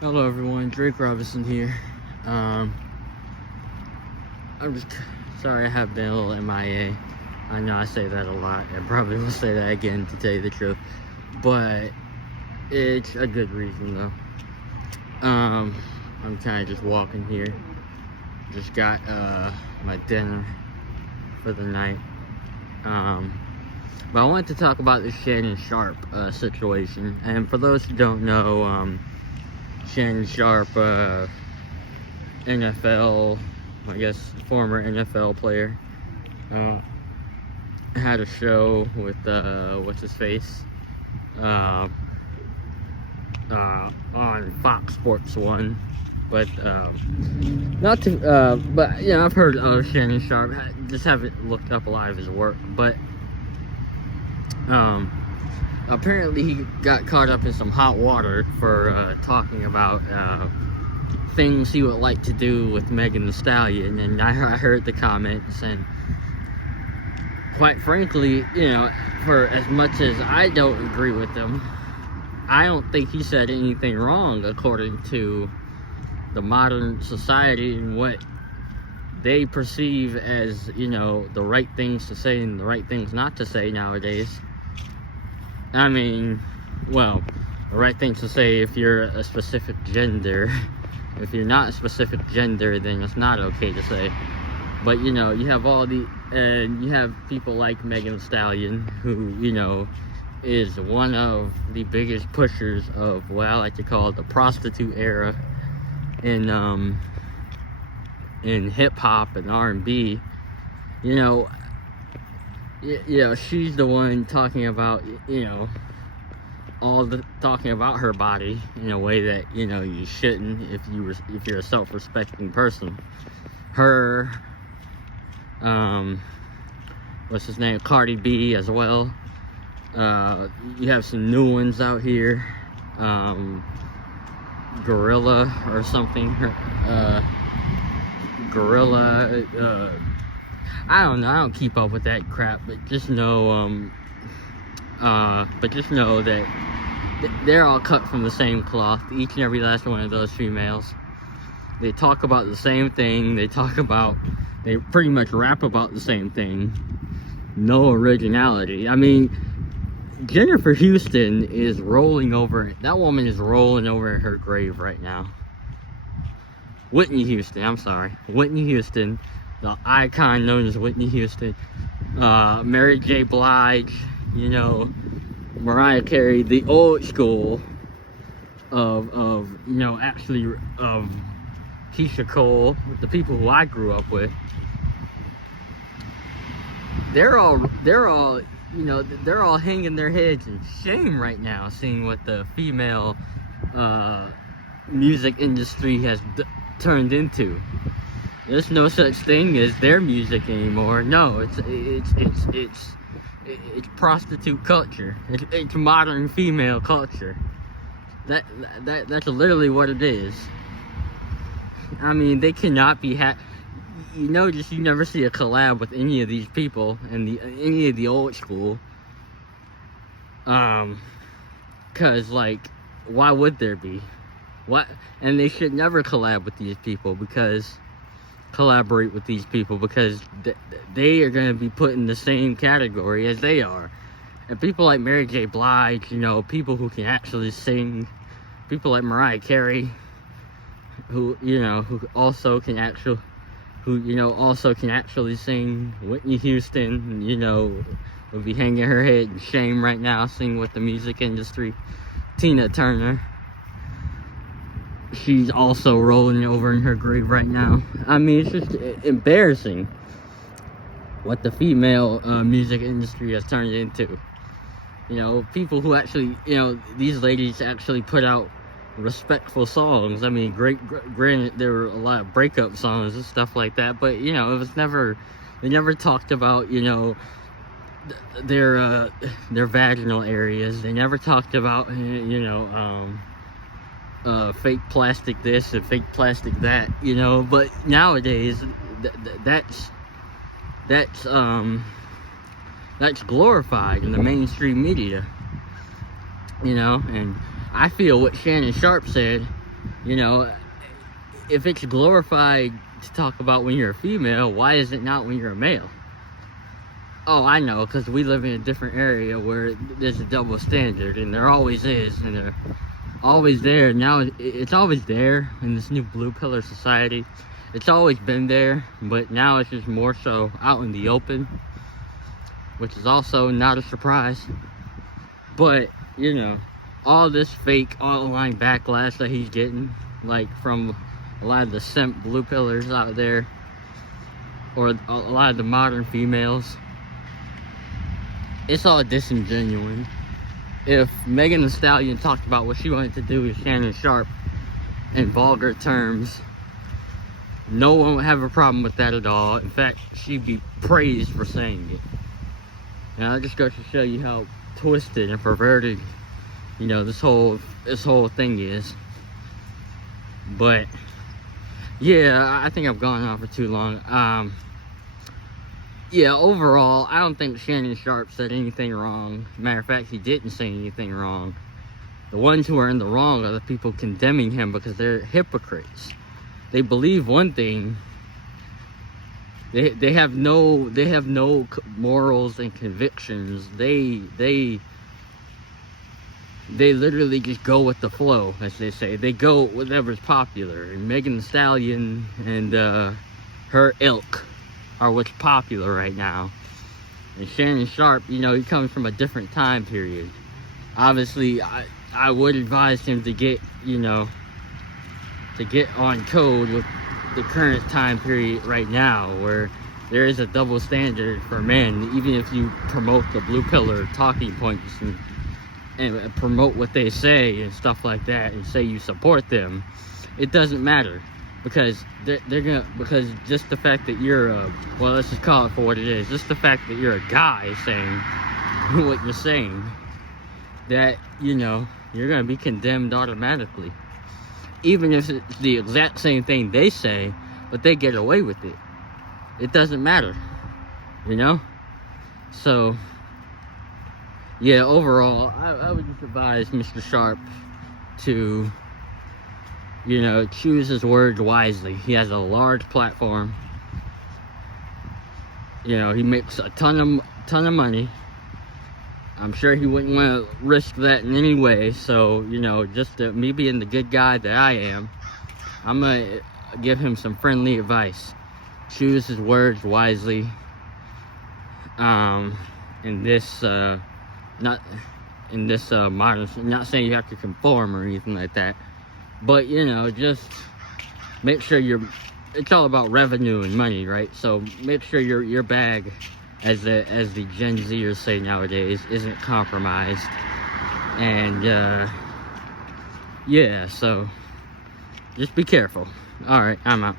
Hello everyone, Drake Robinson here. I'm just sorry I have been a little MIA. I know I say that a lot. I probably will say that again to tell you the truth. But it's a good reason though. I'm kind of just walking here. Just got my dinner for the night. But I wanted to talk about the Shannon Sharpe situation. And for those who don't know, Shannon Sharpe, NFL, I guess former NFL player, had a show with what's his face, on Fox Sports 1, but not to, but yeah, I've heard of Shannon Sharpe. Just haven't looked up a lot of his work, but apparently he got caught up in some hot water for talking about things he would like to do with Megan Thee Stallion, and I heard the comments, and quite frankly, you know, for as much as I don't agree with him, I don't think he said anything wrong according to the modern society and what they perceive as, you know, the right things to say and the right things not to say nowadays. I mean, well, the right thing to say if you're a specific gender. If you're not a specific gender, then it's not okay to say. But, you know, you have you have people like Megan Thee Stallion, who, you know, is one of the biggest pushers of what I like to call the prostitute era in hip-hop and R&B. You know, she's the one talking about, you know, talking about her body in a way that, you know, you shouldn't if you're a self-respecting person. Her, what's his name, Cardi B as well. You have some new ones out here, Gorilla or something. Gorilla. I don't know. I don't keep up with that crap, but just know, that they're all cut from the same cloth. Each and every last one of those females. They talk about the same thing. They pretty much rap about the same thing. No originality. I mean, Jennifer Houston is rolling over. That woman is rolling over in her grave right now. Whitney Houston. I'm sorry. Whitney Houston. The icon known as Whitney Houston. Mary J. Blige. You know, Mariah Carey, the old school of you know, actually of Keisha Cole, the people who I grew up with. They're all you know, they're all hanging their heads in shame right now, seeing what the female music industry has turned into. There's no such thing as their music anymore. No, it's prostitute culture. It's modern female culture. That's literally what it is. I mean, they cannot be you know, just you never see a collab with any of these people and any of the old school. Cause like, why would there be? What? And they should never collaborate with these people because they are going to be put in the same category as they are. And people like Mary J. Blige, you know, people who can actually sing, people like Mariah Carey, who also can actually sing. Whitney Houston, you know, will be hanging her head in shame right now, singing with the music industry. Tina Turner, she's also rolling over in her grave right now. I mean, it's just embarrassing what the female music industry has turned into. You know, people who actually, you know, these ladies actually put out respectful songs. I mean, granted, there were a lot of breakup songs and stuff like that, but, you know, they never talked about, you know, their vaginal areas. They never talked about, you know, fake plastic this and fake plastic that, you know. But nowadays, that's glorified in the mainstream media, you know. And I feel what Shannon Sharpe said You know, if it's glorified to talk about when you're a female, why is it not when you're a male? Oh, I know, because we live in a different area where there's a double standard, and there always is, and they're always there. Now, it's always there in this new blue pillar society. It's always been there, but now it's just more so out in the open, which is also not a surprise. But, you know, all this fake online backlash that he's getting, like from a lot of the simp blue pillars out there, or a lot of the modern females, it's all disingenuous. If Megan Thee Stallion talked about what she wanted to do with Shannon Sharpe in vulgar terms, no one would have a problem with that at all. In fact, she'd be praised for saying it. And I just got to show you how twisted and perverted, you know, this whole thing is. But yeah, I think I've gone on for too long. Yeah, overall, I don't think Shannon Sharpe said anything wrong. Matter of fact, he didn't say anything wrong. The ones who are in the wrong are the people condemning him because they're hypocrites. They believe one thing. They have no morals and convictions. They literally just go with the flow, as they say. They go whatever's popular. And Megan Thee Stallion and her ilk are what's popular right now. And Shannon Sharpe, you know, he comes from a different time period. Obviously, I would advise him to get, you know, to get on code with the current time period right now, where there is a double standard for men. Even if you promote the blue pillar talking points and promote what they say and stuff like that, and say you support them, it doesn't matter. Because because just the fact that you're well, let's just call it for what it is. Just the fact that you're a guy saying what you're saying, that, you know, you're gonna be condemned automatically. Even if it's the exact same thing they say, but they get away with it. It doesn't matter, you know? So, yeah, overall, I would just advise Mr. Sharpe to, you know, choose his words wisely. He has a large platform. You know, he makes a ton of money. I'm sure he wouldn't want to risk that in any way. So, you know, just me being the good guy that I am, I'm gonna give him some friendly advice. Choose his words wisely. In this not in this modern, not saying you have to conform or anything like that, but, you know, just make sure it's all about revenue and money, right? So make sure your bag, as the Gen Zers say nowadays, isn't compromised. And yeah, so just be careful. All right, I'm out.